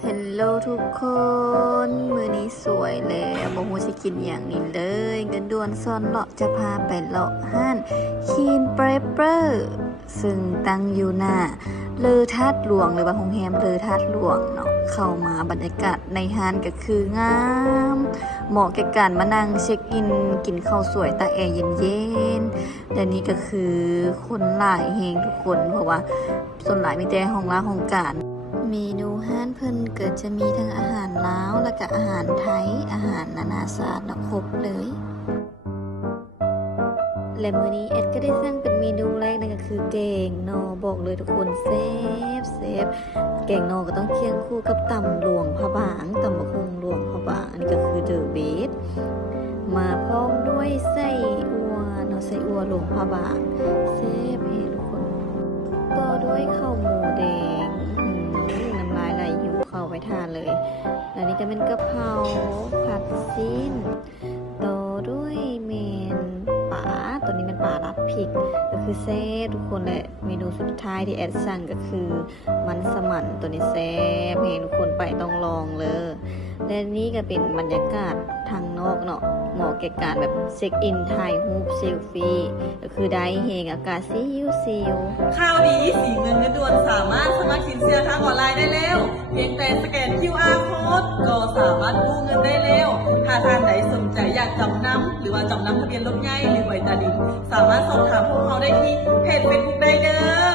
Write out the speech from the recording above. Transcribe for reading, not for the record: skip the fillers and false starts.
เฮลโลทุกคน มือนี้สวยแล้วบ่ฮู้สิกินอย่างนี้เลยเงินด่วนซ่อนเลาะจะพาไปเลาะห้านคีนเปรเปอร์ซึ่งตั้งอยู่หน้าเลอทัดหลวงหรือว่าโรงแรมเลอทัดหลวงเนาะเข้ามาบรรยากาศในห้านก็คืองามเหมาะแก่การมานั่งเช็คอินกินข้าวสวยตากแอร์เย็นๆและนี่ก็คือคนหลายแฮงทุกคนเพราะว่าส่วนหลายมีแต่ห้องร้านห้องการ เมนูห้านเพิ่นเกิดจะมีทั้งอาหารลาวและก็อาหารไทยอาหารนานาชาติครบเลย และมื้อนี้เอ็ดก็ได้สั่งเป็นเมนูแรกนั่นก็คือแกงนอบอกเลยทุกคนเซฟแกงนอก็ต้องเคียงคู่กับตำหลวงพระบางตำบักหุ่งหลวงพระบางอันนี้ก็คือเดอะเบสมาพร้อมด้วยไส้อัวเนาะไส้อัวหลวงพระบางเซฟให้ทุกคนต่อด้วยข้าวหมูแดงน้ำลายไหลหิวเข้าไปทานเลยแล้วนี่ก็เป็นกะเพราผัดซีนต่อด้วยเมนป่าตัวนี้เป็นป่ารับพริกก็คือเซ่ทุกคนแหละเมนูสุดท้ายที่แอดสั่งก็คือมันสมั่นตัวนี้แซ่บให้ทุกคนไปต้องลองเลยและนี่ก็เป็นบรรยากาศทางนอกเนาะเหมาะแก่การแบบเช็คอินถ่ายรูปเซลฟี่ก็คือได้เฮงอากาศซิวๆ ข่าวดีสีเงินด่วนสามารถสมัครสินเชื่อทางออนไลน์ได้แล้วเพียงแต่สแกน QR code ก็สามารถกู้เงินได้แล้วถ้าท่านใดสนใจอยากจำนำหรือว่าจำนำทะเบียนรถใหญ่หรือใบตาดินสามารถสอบถามพวกเราได้ที่เพจ Facebook ได้เด้อ